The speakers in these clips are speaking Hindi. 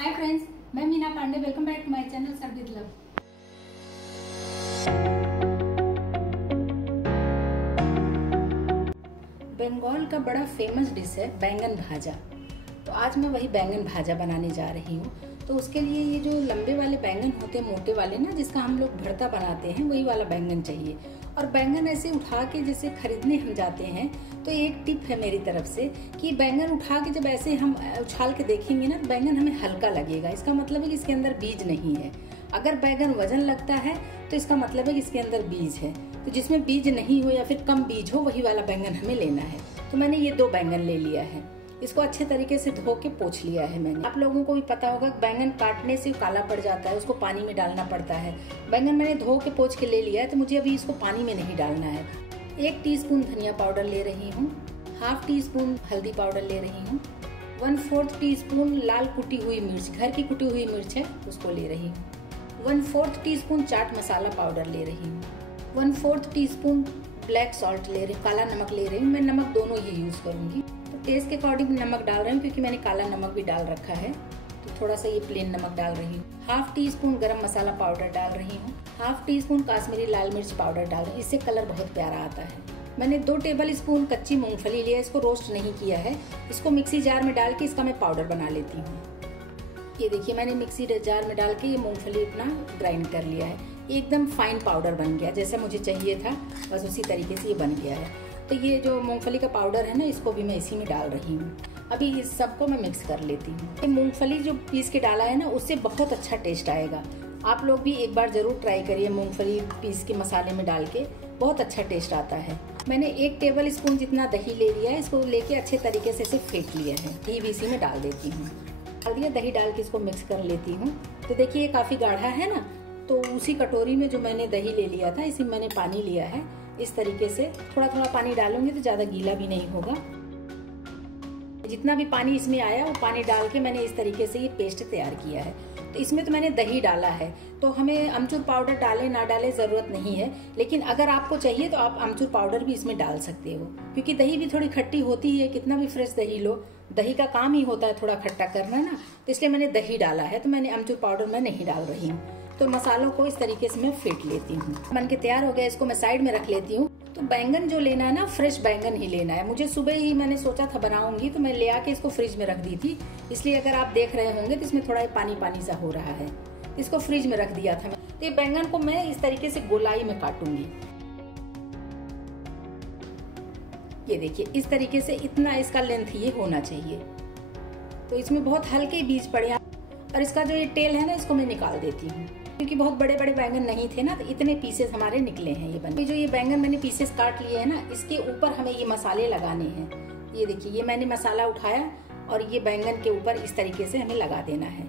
हाय फ्रेंड्स, मैं Meena Pandey. Welcome back to my channel serve with love. Bengal का बड़ा फेमस डिश है बैंगन भाजा। तो आज मैं वही बैंगन भाजा बनाने जा रही हूँ। तो उसके लिए ये जो लंबे वाले बैंगन होते हैं, मोटे वाले ना, जिसका हम लोग भरता बनाते हैं, वही वाला बैंगन चाहिए। और बैंगन ऐसे उठा के जैसे खरीदने हम जाते हैं तो एक टिप है मेरी तरफ से कि बैंगन उठा के जब ऐसे हम उछाल के देखेंगे ना, तो बैंगन हमें हल्का लगेगा। इसका मतलब है कि इसके अंदर बीज नहीं है। अगर बैंगन वजन लगता है तो इसका मतलब है कि इसके अंदर बीज है। तो जिसमें बीज नहीं हो या फिर कम बीज हो, वही वाला बैंगन हमें लेना है। तो मैंने ये 2 बैंगन ले लिया है। इसको अच्छे तरीके से धो के पोंछ लिया है मैंने। आप लोगों को भी पता होगा बैंगन काटने से काला पड़ जाता है, उसको पानी में डालना पड़ता है। बैंगन मैंने धो के पोंछ के ले लिया है, तो मुझे अभी इसको पानी में नहीं डालना है। 1 टीस्पून धनिया पाउडर ले रही हूँ, ½ टीस्पून हल्दी पाउडर ले रही हूँ, 1/4 टीस्पून लाल कुटी हुई मिर्च, घर की कुटी हुई मिर्च है उसको ले रही हूँ, 1/4 टीस्पून चाट मसाला पाउडर ले रही हूँ, 1/4 टीस्पून ब्लैक सॉल्ट ले रही हूँ, काला नमक ले रही हूँ। मैं नमक दोनों ही यूज करूंगी। तो टेस्ट के अकॉर्डिंग नमक डाल रही हूँ, क्योंकि मैंने काला नमक भी डाल रखा है। तो थोड़ा सा ये प्लेन नमक डाल रही हूँ। ½ टीस्पून गरम मसाला पाउडर डाल रही हूँ, ½ टीस्पून काश्मीरी लाल मिर्च पाउडर डाल रही हूँ। इससे कलर बहुत प्यारा आता है। मैंने 2 टेबल स्पून कच्ची मूंगफली लिया है, इसको रोस्ट नहीं किया है। इसको मिक्सी जार में डाल के इसका मैं पाउडर बना लेती हूँ। ये देखिए, मैंने मिक्सी जार में डाल के ये मूंगफली अपना ग्राइंड कर लिया है। ये एकदम फाइन पाउडर बन गया, जैसा मुझे चाहिए था, बस उसी तरीके से ये बन गया है। तो ये जो मूंगफली का पाउडर है ना, इसको भी मैं इसी में डाल रही हूँ। अभी इस सबको मैं मिक्स कर लेती हूँ। ये मूंगफली जो पीस के डाला है ना, उससे बहुत अच्छा टेस्ट आएगा। आप लोग भी एक बार जरूर ट्राई करिए, मूंगफली पीस के मसाले में डाल के बहुत अच्छा टेस्ट आता है। मैंने 1 टेबल स्पून जितना दही ले लिया है, इसको लेके अच्छे तरीके से इसे फेंट लिया है। दही भी इसी में डाल देती हूँ। डाल दिया, दही डाल के इसको मिक्स कर लेती हूँ। तो देखिए, ये काफी गाढ़ा है ना, तो उसी कटोरी में जो मैंने दही ले लिया था, इसी में मैंने पानी लिया है। इस तरीके से थोड़ा थोड़ा पानी डालूंगी तो ज्यादा गीला भी नहीं होगा। जितना भी पानी इसमें आया वो पानी डाल के मैंने इस तरीके से ये पेस्ट तैयार किया है। तो इसमें तो मैंने दही डाला है, तो हमें अमचूर पाउडर डाले ना डाले जरूरत नहीं है। लेकिन अगर आपको चाहिए तो आप अमचूर पाउडर भी इसमें डाल सकते हो, क्योंकि दही भी थोड़ी खट्टी होती है। कितना भी फ्रेश दही लो, दही का काम ही होता है थोड़ा खट्टा करना ना, तो इसलिए मैंने दही डाला है। तो मैंने अमचूर पाउडर मैं नहीं डाल रही हूँ। तो मसालों को इस तरीके से मैं फेंट लेती हूँ। बन के तैयार हो गया, इसको मैं साइड में रख लेती हूँ। तो बैंगन जो लेना है ना, फ्रेश बैंगन ही लेना है। मुझे सुबह ही मैंने सोचा था बनाऊंगी, तो मैं ले आके इसको फ्रिज में रख दी थी। इसलिए अगर आप देख रहे होंगे तो इसमें थोड़ा पानी पानी सा हो रहा है। इसको फ्रिज में रख दिया था मैं। तो ये बैंगन को मैं इस तरीके से गोलाई में काटूंगी। ये देखिए, इस तरीके से इतना इसका लेंथ ये होना चाहिए। तो इसमें बहुत हल्के बीज पड़े, और इसका जो ये टेल है ना, इसको मैं निकाल देती हूँ, क्योंकि बहुत बड़े बड़े बैंगन नहीं थे ना, तो इतने पीसेस हमारे निकले हैं। ये बने जो ये बैंगन मैंने पीसेस काट लिए हैं ना, इसके ऊपर हमें ये मसाले लगाने हैं। ये देखिए, ये मैंने मसाला उठाया और ये बैंगन के ऊपर इस तरीके से हमें लगा देना है।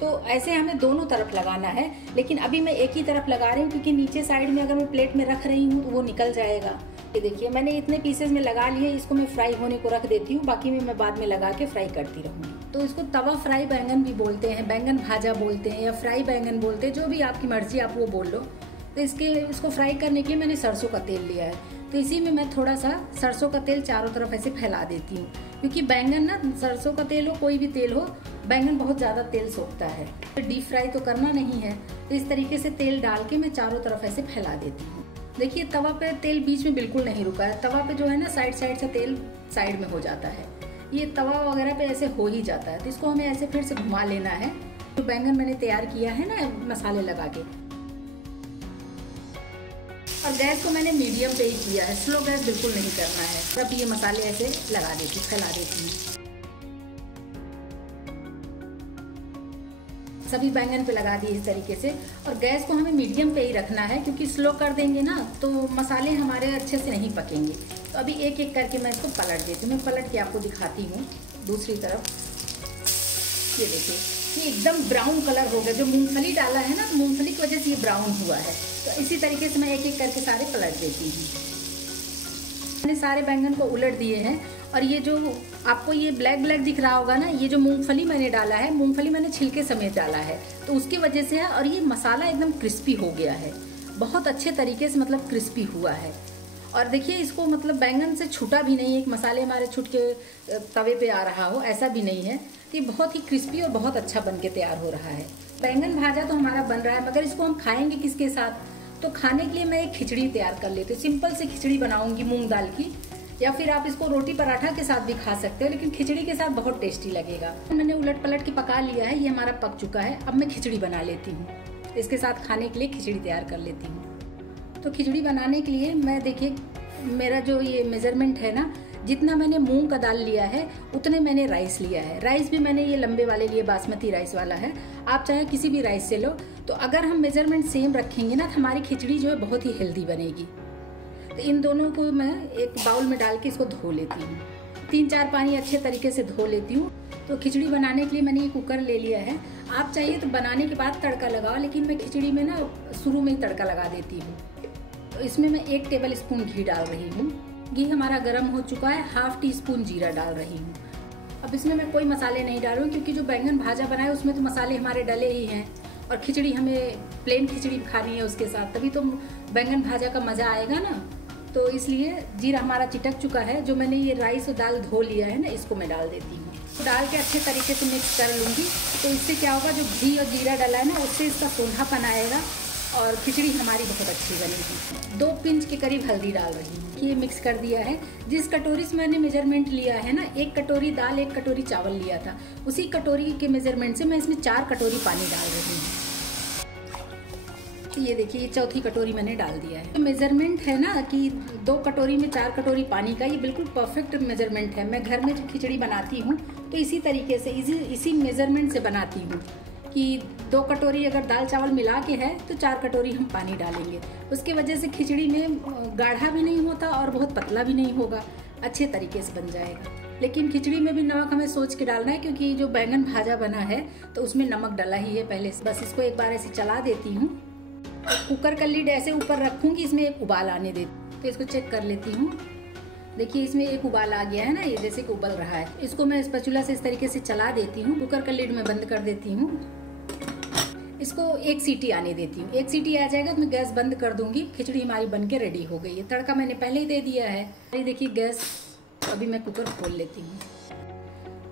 तो ऐसे हमें दोनों तरफ लगाना है, लेकिन अभी मैं एक ही तरफ लगा रही हूँ, क्योंकि नीचे साइड में अगर मैं प्लेट में रख रही हूँ तो वो निकल जाएगा। ये देखिए, मैंने इतने पीसेस में लगा लिए। इसको मैं फ्राई होने को रख देती हूँ, बाकी में मैं बाद में लगा के फ्राई करती रहूंगी। तो इसको तवा फ्राई बैंगन भी बोलते हैं, बैंगन भाजा बोलते हैं, या फ्राई बैंगन बोलते हैं, जो भी आपकी मर्जी, आप वो बोल लो। तो इसको फ्राई करने के लिए मैंने सरसों का तेल लिया है। तो इसी में मैं थोड़ा सा सरसों का तेल चारों तरफ ऐसे फैला देती हूँ, क्योंकि बैंगन ना, सरसों का तेल हो कोई भी तेल हो, बैंगन बहुत ज्यादा तेल सोखता है। तो डीप फ्राई तो करना नहीं है। तो इस तरीके से तेल डाल के मैं चारों तरफ ऐसे फैला देती हूँ। देखिए, तवा पे तेल बीच में बिल्कुल नहीं रुका है। तवा पे जो है ना, साइड से तेल साइड में हो जाता है। ये तवा वगैरह पे ऐसे हो ही जाता है। तो इसको हमें ऐसे फिर से घुमा लेना है। जो बैंगन मैंने तैयार किया है ना मसाले लगा के, और गैस को मैंने मीडियम पे ही किया है, स्लो गैस बिल्कुल नहीं करना है। अब ये मसाले ऐसे लगा देती, फैला देती हूँ। सभी बैंगन पे लगा दिए इस तरीके से, और गैस को हमें मीडियम पे ही रखना है, क्योंकि स्लो कर देंगे ना तो मसाले हमारे अच्छे से नहीं पकेंगे। तो अभी एक एक करके मैं इसको पलट देती हूँ। मैं पलट के आपको दिखाती हूँ दूसरी तरफ। ये देखिए, ये एकदम ब्राउन कलर हो गया। जो मूंगफली डाला है ना, मूंगफली की वजह से ये ब्राउन हुआ है। तो इसी तरीके से मैं एक एक करके सारे पलट देती हूँ। मैंने सारे बैंगन को उलट दिए हैं, और ये जो आपको ये ब्लैक ब्लैक दिख रहा होगा ना, ये जो मूंगफली मैंने डाला है, मूंगफली मैंने छिलके समेत डाला है, तो उसकी वजह से है। और ये मसाला एकदम क्रिस्पी हो गया है, बहुत अच्छे तरीके से, मतलब क्रिस्पी हुआ है। और देखिए इसको मतलब बैंगन से छूटा भी नहीं है, एक मसाले हमारे छूट के तवे पे आ रहा हो, ऐसा भी नहीं है। ये बहुत ही क्रिस्पी और बहुत अच्छा बन के तैयार हो रहा है। बैंगन भाजा तो हमारा बन रहा है, मगर इसको हम खाएंगे किसके साथ? तो खाने के लिए मैं एक खिचड़ी तैयार कर लेती हूँ। सिंपल से खिचड़ी बनाऊंगी मूंग दाल की, या फिर आप इसको रोटी पराठा के साथ भी खा सकते हो, लेकिन खिचड़ी के साथ बहुत टेस्टी लगेगा। मैंने उलट पलट के पका लिया है, ये हमारा पक चुका है। अब मैं खिचड़ी बना लेती हूँ, इसके साथ खाने के लिए खिचड़ी तैयार कर लेती हूँ। तो खिचड़ी बनाने के लिए मैं देखिए मेरा जो ये मेजरमेंट है ना, जितना मैंने मूंग का दाल लिया है उतने मैंने राइस लिया है। राइस भी मैंने ये लंबे वाले लिए, बासमती राइस वाला है, आप चाहे किसी भी राइस से लो। तो अगर हम मेजरमेंट सेम रखेंगे ना, तो हमारी खिचड़ी जो है बहुत ही हेल्दी बनेगी। तो इन दोनों को मैं एक बाउल में डाल के इसको धो लेती हूँ, 3-4 पानी अच्छे तरीके से धो लेती हूँ। तो खिचड़ी बनाने के लिए मैंने ये कुकर ले लिया है। आप चाहिए तो बनाने के बाद तड़का लगाओ, लेकिन मैं खिचड़ी में ना शुरू में ही तड़का लगा देती हूँ। तो इसमें मैं 1 टेबल स्पून घी डाल रही हूँ। घी हमारा गर्म हो चुका है, 1/2 टीस्पून जीरा डाल रही हूँ। अब इसमें मैं कोई मसाले नहीं डाल रही हूँ, क्योंकि जो बैंगन भाजा बनाए उसमें तो मसाले हमारे डले ही हैं, और खिचड़ी हमें प्लेन खिचड़ी खानी है उसके साथ, तभी तो बैंगन भाजा का मज़ा आएगा ना। तो इसलिए जीरा हमारा चिटक चुका है। जो मैंने ये राइस और दाल धो लिया है ना, इसको मैं डाल देती हूँ। तो डाल के अच्छे तरीके से मिक्स कर लूँगी। तो इससे क्या होगा, जो घी और जीरा डाला है ना, उससे इसका सोंधापन आएगा और खिचड़ी हमारी बहुत अच्छी बनेगी। 2 पिंच के करीब हल्दी डाल रही हूँ। ये मिक्स कर दिया है। जिस कटोरी से मैंने मेजरमेंट लिया है ना, 1 कटोरी दाल 1 कटोरी चावल लिया था, उसी कटोरी के मेजरमेंट से मैं इसमें 4 कटोरी पानी डाल रही हूँ। ये देखिए, ये चौथी कटोरी मैंने डाल दिया है। मेजरमेंट है ना कि 2 कटोरी में 4 कटोरी पानी का, ये बिल्कुल परफेक्ट मेजरमेंट है। मैं घर में जब खिचड़ी बनाती हूँ तो इसी तरीके से इसी मेजरमेंट से बनाती हूँ कि 2 कटोरी अगर दाल चावल मिला के है तो 4 कटोरी हम पानी डालेंगे। उसके वजह से खिचड़ी में गाढ़ा भी नहीं होता और बहुत पतला भी नहीं होगा, अच्छे तरीके से बन जाएगा। लेकिन खिचड़ी में भी नमक हमें सोच के डालना है, क्योंकि जो बैंगन भाजा बना है तो उसमें नमक डला ही है पहले से। बस इसको एक बार ऐसे चला देती हूँ। कुकर का लीड ऐसे ऊपर रखूँगी, इसमें एक उबाल आने देती। तो इसको चेक कर लेती हूँ। देखिए इसमें एक उबाल आ गया है ना, ये जैसे कि उबल रहा है। इसको मैं स्पैचुला से इस तरीके से चला देती हूँ। कुकर का लीड मैं बंद कर देती हूँ। इसको 1 सीटी आने देती हूँ। 1 सीटी आ जाएगा तो मैं गैस बंद कर दूंगी। खिचड़ी हमारी बनके रेडी हो गई है। तड़का मैंने पहले ही दे दिया है। ये देखिए गैस, अभी मैं कुकर खोल लेती हूँ।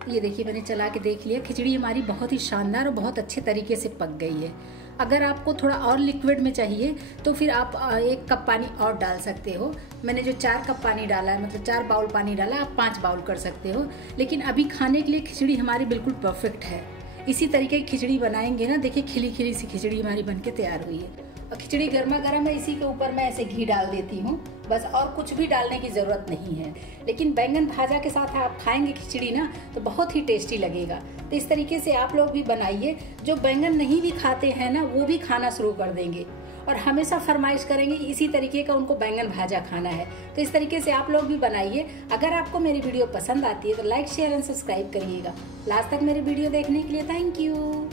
ये देखिए मैंने चला के देख लिया, खिचड़ी हमारी बहुत ही शानदार और बहुत अच्छे तरीके से पक गई है। अगर आपको थोड़ा और लिक्विड में चाहिए तो फिर आप 1 कप पानी और डाल सकते हो। मैंने जो 4 कप पानी डाला है, मतलब 4 बाउल पानी डाला, आप 5 बाउल कर सकते हो। लेकिन अभी खाने के लिए खिचड़ी हमारी बिल्कुल परफेक्ट है। इसी तरीके की खिचड़ी बनाएंगे ना, देखिए खिली खिली सी खिचड़ी हमारी बनके तैयार हुई है। और खिचड़ी गर्मा गर्म है, इसी के ऊपर मैं ऐसे घी डाल देती हूँ बस, और कुछ भी डालने की ज़रूरत नहीं है। लेकिन बैंगन भाजा के साथ आप खाएंगे खिचड़ी ना तो बहुत ही टेस्टी लगेगा। तो इस तरीके से आप लोग भी बनाइए। जो बैंगन नहीं भी खाते हैं ना, वो भी खाना शुरू कर देंगे और हमेशा फरमाइश करेंगे इसी तरीके का उनको बैंगन भाजा खाना है। तो इस तरीके से आप लोग भी बनाइए। अगर आपको मेरी वीडियो पसंद आती है तो लाइक शेयर एंड सब्सक्राइब करिएगा। लास्ट तक मेरी वीडियो देखने के लिए थैंक यू।